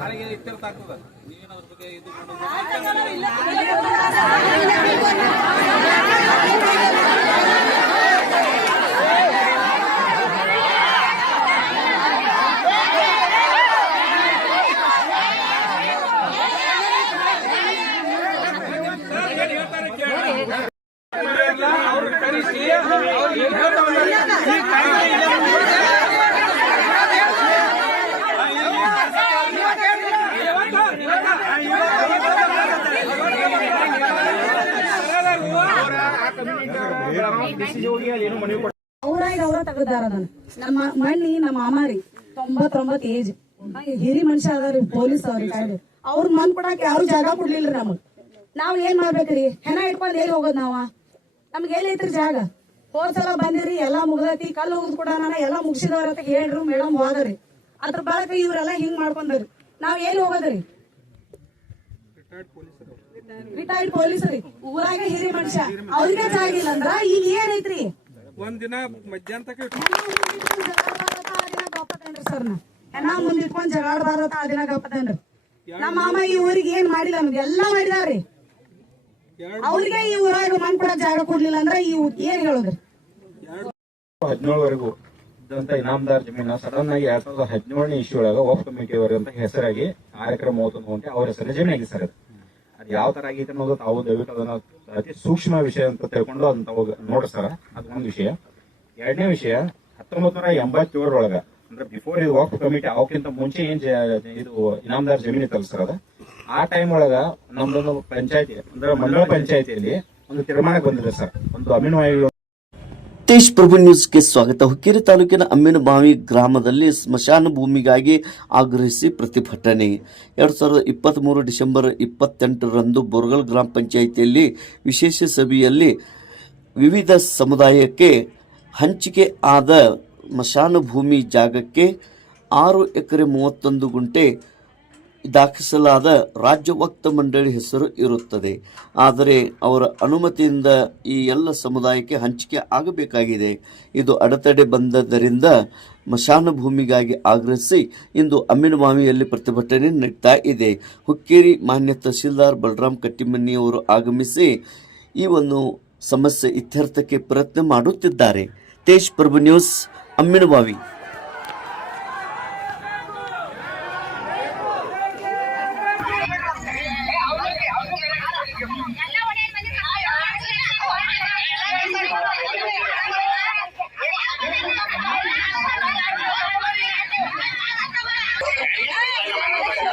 ನಾಳೆಗೆ ಇತ್ಯರ್ಥ ಆಗ್ತದ. ನೀವೇನು ಅದ್ರ ಬಗ್ಗೆ ಇದು ಅವ್ರ ತೆಗದಾರ ಅದನ್ನ. ನಮ್ಮ ಮಣ್ಣಿ ನಮ್ಮ ಮಾಮಾರಿ 99 ಏಜ್ ಹಿರಿ ಮನುಷ್ಯ ಅದಾರಿ, ಪೊಲೀಸ್ ಅವ್ರಿ ಕಾಯ್ದೆ. ಅವ್ರ ಮನ್ ಕೊಡಾಕ ಯಾರು ಜಾಗ ಕೊಡ್ಲಿಲ್ರಿ ನಮಗ್. ನಾವ್ ಏನ್ ಮಾಡ್ಬೇಕ್ರಿ? ಹೆಣ ಇಟ್ಕೊಂಡ್ ಎಲ್ಲಿ ಹೋಗೋದ್ ನಾವ? ನಮ್ಗೆ ಎಲ್ಲಿ ಐತ್ರಿ ಜಾಗ? ಹೋದ್ಸಲ ಬಂದಿರಿ, ಎಲ್ಲಾ ಮುಗ್ದೈತಿ, ಕಲ್ಲು ಹೋಗುದ್ ಕೂಡ ಎಲ್ಲ ಮುಗಿಸಿದವ್ರ ಅಂತ ಹೇಳ್ರು, ಮೇಡಮ್ ಹೋದ್ರಿ. ಅದ್ರ ಬಳಕ ಇವ್ರೆಲ್ಲಾ ಹಿಂಗ್ ಮಾಡ್ಕೊಂಡ್ರಿ. ನಾವ್ ಎಲ್ಲಿ ಹೋಗೋದ್ರಿ? ರಿಟೈರ್ಡ್ ಪೊಲೀಸರಿ, ಊರಾಗ ಹಿರಿ ಮನುಷ್ಯ, ಅವ್ರಿಗೆ ಜಾಗ ಇಲ್ಲ ಅಂದ್ರ ಈಗ ಏನೈತ್ರಿ? ಒಂದಿನ ಮಧ್ಯಾಹ್ನ ಸರ್ ಹೆಣ ಮುಂದ್ ಇಟ್ಕೊಂಡ್ ಜಗಾಡ್ದಾರ ಆ ದಿನ ಗಪ್ಪತೇನ್ರಿ. ನಮ್ಮ ಮಾಮ ಈ ಊರಿಗೆ ಏನ್ ಮಾಡಿಲ್ಲ, ನಮ್ಗೆ ಎಲ್ಲಾ ಮಾಡಿದಾರ್ರಿ. ಅವ್ರಿಗೆ ಈ ಊರಾಗ ಮಣ್ ಕೂಡ ಜಾಗ ಕೊಡ್ಲಿಲ್ಲ ಅಂದ್ರ ಈ ಏನ್ ಹೇಳುದ್ರಿ? 17ವರೆಗೂ ಇದ್ದಂತ ಇನಾಮದಾರ್ ಜಮೀನ ಸಡನ್ ಆಗಿ 2017ನೇ ಇಶ್ಯೂ ಒಳಗ ವಫ್ ಕಮಿಟಿ ಅವರಂತ ಹೆಸರಾಗಿ ಕಾರ್ಯಕ್ರಮ 31 ಗಂಟೆ ಅವ್ರ ಹೆಸರು ಜಮೀನ್ ಆಗಿ ಸರ್. ಅದು ಯಾವ ತರ ಆಗೈತೆ ಅನ್ನೋದು ತಾವು ದಯವಿಟ್ಟು ಅದನ್ನ ಅತಿ ಸೂಕ್ಷ್ಮ ವಿಷಯ ಅಂತ ತಿಳ್ಕೊಂಡು ಅದನ್ನ ತಾವು ನೋಡ್ತಾರ. ಅದು ಒಂದು ವಿಷಯ. ಎರಡನೇ ವಿಷಯ, 1987 ಒಳಗ ಅಂದ್ರೆ ಬಿಫೋರ್ ಇದು ವಫ್ ಕಮಿಟಿ ಅವಕ್ಕಿಂತ ಮುಂಚೆ ಏನ್ ಇದು ಇನಾಮದಾರ್ ಜಮೀನು ಇತ್ತಲ್ಲ ಸರ್, ಅದ ಆ ಟೈಮ್ ಒಳಗ ನಮ್ದೊಂದು ಪಂಚಾಯತಿ ಅಂದ್ರೆ ಮಂಡಳ ಪಂಚಾಯತಿಯಲ್ಲಿ ಒಂದು ತೀರ್ಮಾನಕ್ಕೆ ಬಂದಿದೆ ಸರ್. ಒಂದು ಅಮೀನುವಾಯು ತೇಜ್ ಪ್ರಭು ನ್ಯೂಸ್ಗೆ ಸ್ವಾಗತ. ಹುಕ್ಕೇರಿ ತಾಲೂಕಿನ ಅಮ್ಮಿನಬಾವಿ ಗ್ರಾಮದಲ್ಲಿ ಸ್ಮಶಾನ ಭೂಮಿಗಾಗಿ ಆಗ್ರಹಿಸಿ ಪ್ರತಿಭಟನೆ. 2023 ಡಿಸೆಂಬರ್ 28ರಂದು ಬೋರ್ಗಲ್ ಗ್ರಾಮ ಪಂಚಾಯಿತಿಯಲ್ಲಿ ವಿಶೇಷ ಸಭೆಯಲ್ಲಿ ವಿವಿಧ ಸಮುದಾಯಕ್ಕೆ ಹಂಚಿಕೆ ಆದ ಸ್ಮಶಾನ ಭೂಮಿ ಜಾಗಕ್ಕೆ 6 ಎಕರೆ 31 ಗುಂಟೆ ದಾಖಲಿಸಲಾದ ರಾಜ್ಯ ವಕ್ಫ್ ಮಂಡಳಿ ಹೆಸರು ಇರುತ್ತದೆ. ಆದರೆ ಅವರ ಅನುಮತಿಯಿಂದ ಈ ಎಲ್ಲ ಸಮುದಾಯಕ್ಕೆ ಹಂಚಿಕೆ ಆಗಬೇಕಾಗಿದೆ. ಇದು ಅಡೆತಡೆ ಬಂದದ್ದರಿಂದ ಸ್ಮಶಾನ ಭೂಮಿಗಾಗಿ ಆಗ್ರಹಿಸಿ ಇಂದು ಅಮ್ಮಿನಬಾವಿಯಲ್ಲಿ ಪ್ರತಿಭಟನೆ ನಡೆಯುತ್ತಾ ಇದೆ. ಹುಕ್ಕೇರಿ ಮಾನ್ಯ ತಹಸೀಲ್ದಾರ್ ಬಲರಾಮ್ ಕಟ್ಟಿಮನಿಯವರು ಆಗಮಿಸಿ ಈ ಒಂದು ಸಮಸ್ಯೆ ಇತ್ಯರ್ಥಕ್ಕೆ ಪ್ರಯತ್ನ ಮಾಡುತ್ತಿದ್ದಾರೆ. ತೇಜ್ ಪ್ರಭು ನ್ಯೂಸ್, ಅಮ್ಮಿನಬಾವಿ.